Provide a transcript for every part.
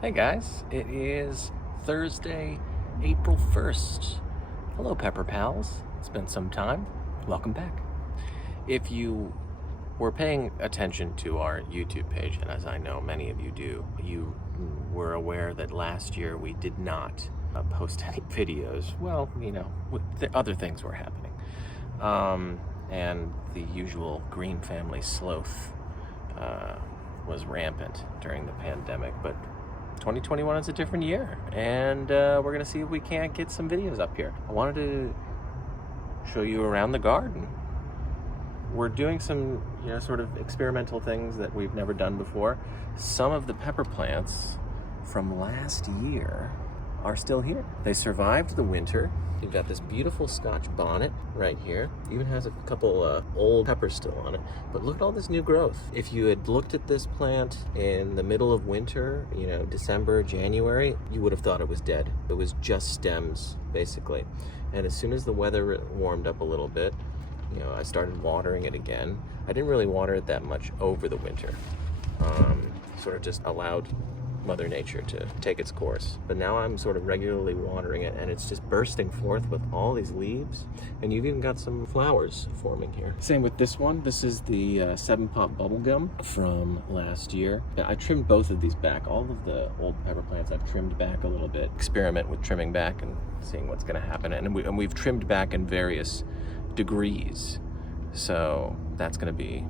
Hey guys, it is Thursday, April 1st. Hello, Pepper Pals. It's been some time. Welcome back. If you were paying attention to our YouTube page, and as I know many of you do, you were aware that last year we did not post any videos. Well, other things were happening. And the usual Green family sloth was rampant during the pandemic, but 2021 is a different year, and we're gonna see if we can't get some videos up here. I wanted to show you around the garden. We're doing some, sort of experimental things that we've never done before. Some of the pepper plants from last year are still here. They survived the winter. You've got this beautiful Scotch bonnet right here. Even has a couple old peppers still on it. But look at all this new growth. If you had looked at this plant in the middle of winter, December, January, you would have thought it was dead. It was just stems, basically. And as soon as the weather warmed up a little bit, I started watering it again. I didn't really water it that much over the winter. Sort of just allowed Mother Nature to take its course. But now I'm sort of regularly watering it, and it's just bursting forth with all these leaves, and you've even got some flowers forming here. Same with this one. This is the 7-pot bubblegum from last year. I trimmed both of these back. All of the old pepper plants I've trimmed back a little bit. Experiment with trimming back and seeing what's going to happen. And we've trimmed back in various degrees, so that's going to be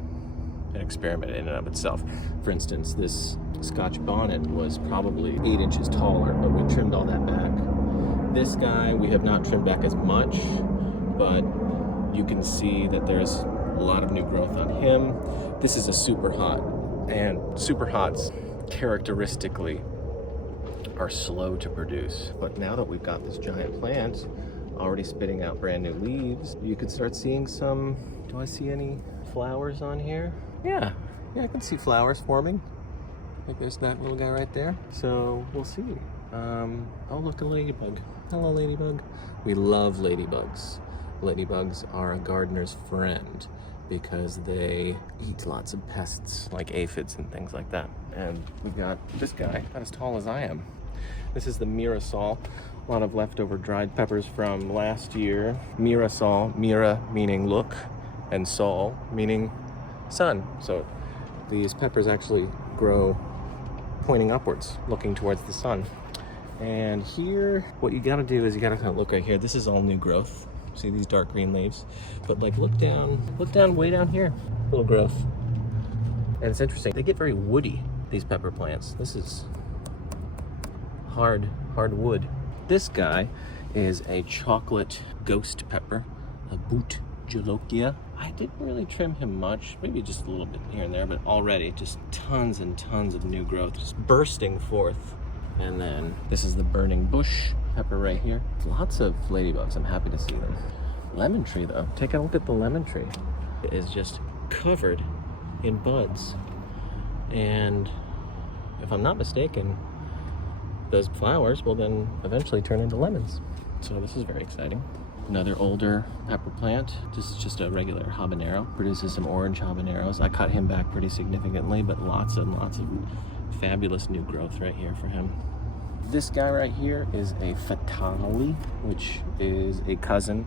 an experiment in and of itself. For instance, this Scotch bonnet was probably 8 inches taller, but we trimmed all that back. This guy we have not trimmed back as much, but you can see that there's a lot of new growth on him. This is a super hot, and super hots characteristically are slow to produce. But now that we've got this giant plant already spitting out brand new leaves, you could start seeing some. Do I see any flowers on here? Yeah, I can see flowers forming. Like there's that little guy right there. So we'll see. Oh, look, a ladybug. Hello, ladybug. We love ladybugs. Ladybugs are a gardener's friend because they eat lots of pests like aphids and things like that. And we got this guy, about as tall as I am. This is the Mirasol. A lot of leftover dried peppers from last year. Mirasol, Mira meaning look, and sol meaning sun. So these peppers actually grow pointing upwards, looking towards the sun. And here, what you gotta do is you gotta kind of look right here. This is all new growth. See these dark green leaves? But like look down way down here, little growth. And it's interesting, they get very woody, these pepper plants. This is hard wood. This guy is a chocolate ghost pepper, a boot Jolokia. I didn't really trim him much, maybe just a little bit here and there, but already just tons and tons of new growth just bursting forth. And then this is the burning bush pepper right here. Lots of ladybugs, I'm happy to see them. Lemon tree though, take a look at the lemon tree. It is just covered in buds. And if I'm not mistaken, those flowers will then eventually turn into lemons. So this is very exciting. Another older pepper plant. This is just a regular habanero. Produces some orange habaneros. I cut him back pretty significantly, but lots and lots of fabulous new growth right here for him. This guy right here is a fatale, which is a cousin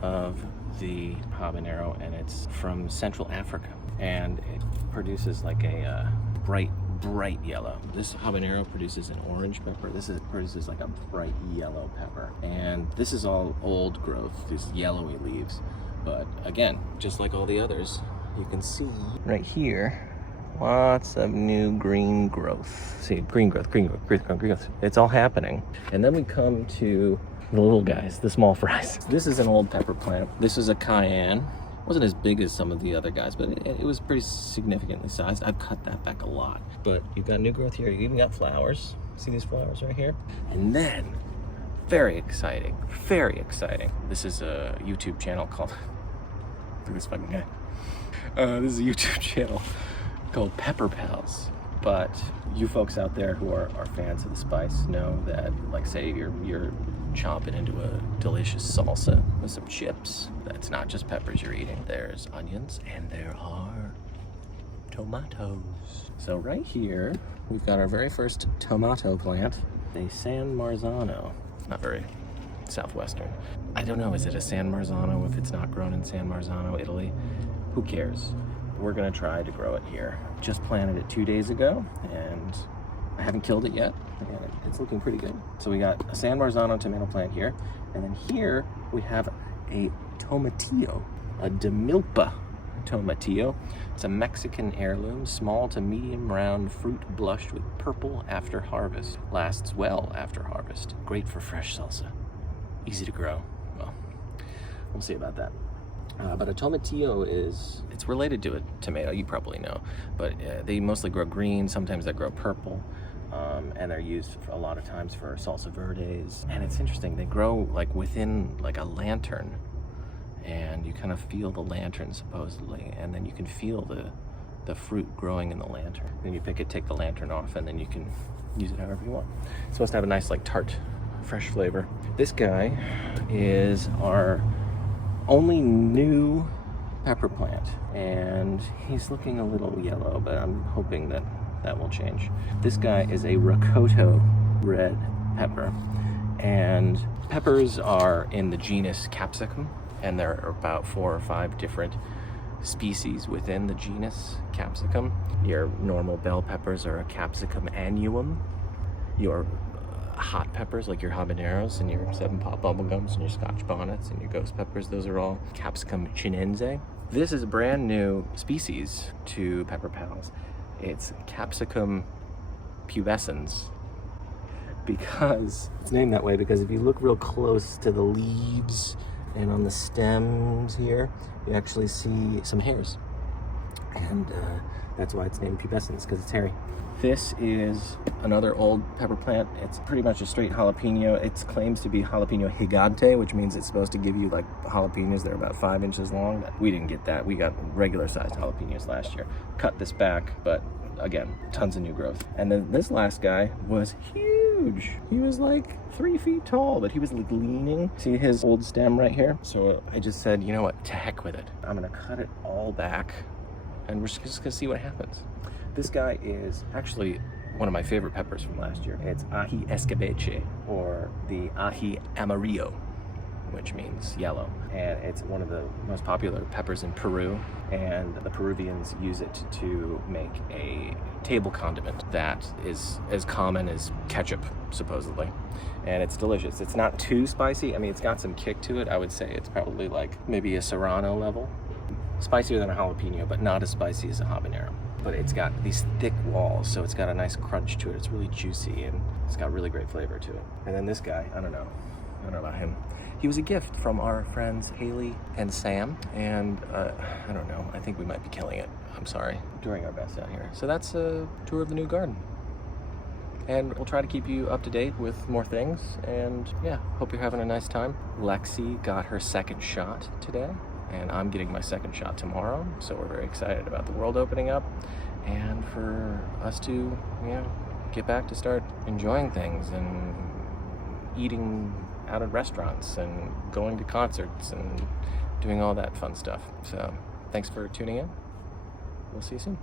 of the habanero, and it's from Central Africa. And it produces like a bright yellow. This habanero produces an orange pepper. This produces like a bright yellow pepper. And this is all old growth, these yellowy leaves. But again, just like all the others, you can see right here, lots of new green growth. See, green growth. It's all happening. And then we come to the little guys, the small fries. This is an old pepper plant. This is a cayenne. Wasn't as big as some of the other guys, but it was pretty significantly sized. I've cut that back a lot. But you've got new growth here. You even got flowers. See these flowers right here? And then, very exciting. This is a YouTube channel called, look at this fucking guy. This is a YouTube channel called Pepper Pals. But you folks out there who are fans of the spice know that, like, say you're chomping into a delicious salsa with some chips. That's not just peppers you're eating. There's onions and there are tomatoes. So right here, we've got our very first tomato plant, a San Marzano. Not very southwestern. I don't know, is it a San Marzano if it's not grown in San Marzano, Italy? Who cares? We're gonna try to grow it here. Just planted it 2 days ago, and I haven't killed it yet, and it's looking pretty good. So we got a San Marzano tomato plant here, and then here we have a tomatillo, a de milpa tomatillo. It's a Mexican heirloom, small to medium round fruit blushed with purple after harvest. Lasts well after harvest. Great for fresh salsa. Easy to grow. Well, we'll see about that. But a tomatillo it's related to a tomato, you probably know, but they mostly grow green, sometimes they grow purple, and they're used a lot of times for salsa verdes. And it's interesting, they grow like within like a lantern, and you kind of feel the lantern supposedly, and then you can feel the fruit growing in the lantern. Then you pick it, take the lantern off, and then you can use it however you want. It's supposed to have a nice like tart, fresh flavor. This guy is our only new pepper plant, and he's looking a little yellow, but I'm hoping that will change. This guy is a Rocoto red pepper, and peppers are in the genus Capsicum, and there are about 4 or 5 different species within the genus Capsicum. Your normal bell peppers are a Capsicum annuum. Your hot peppers, like your habaneros and your 7 Pop bubblegums and your Scotch bonnets and your ghost peppers, those are all Capsicum chinense. This is a brand new species to Pepper Pals. It's Capsicum pubescens, because it's named that way because if you look real close to the leaves and on the stems here, you actually see some hairs, and that's why it's named pubescens, because it's hairy. This is another old pepper plant. It's pretty much a straight jalapeno. It claims to be jalapeno gigante, which means it's supposed to give you like jalapenos that are about 5 inches long. We didn't get that. We got regular sized jalapenos last year. Cut this back, but again, tons of new growth. And then this last guy was huge. He was like 3 feet tall, but he was like leaning. See his old stem right here? So I just said, you know what, to heck with it. I'm gonna cut it all back, and we're just gonna see what happens. This guy is actually one of my favorite peppers from last year. It's ají escabeche, or the ají amarillo, which means yellow. And it's one of the most popular peppers in Peru, and the Peruvians use it to make a table condiment that is as common as ketchup, supposedly. And it's delicious. It's not too spicy. I mean, it's got some kick to it. I would say it's probably like maybe a serrano level. Spicier than a jalapeno, but not as spicy as a habanero. But it's got these thick walls, so it's got a nice crunch to it. It's really juicy, and it's got really great flavor to it. And then this guy, I don't know about him. He was a gift from our friends Haley and Sam, and I don't know, I think we might be killing it. I'm sorry. Doing our best out here. So that's a tour of the new garden. And we'll try to keep you up to date with more things, and yeah, hope you're having a nice time. Lexi got her second shot today, and I'm getting my second shot tomorrow, so we're very excited about the world opening up and for us to, you know, get back to start enjoying things and eating out at restaurants and going to concerts and doing all that fun stuff. So thanks for tuning in. We'll see you soon.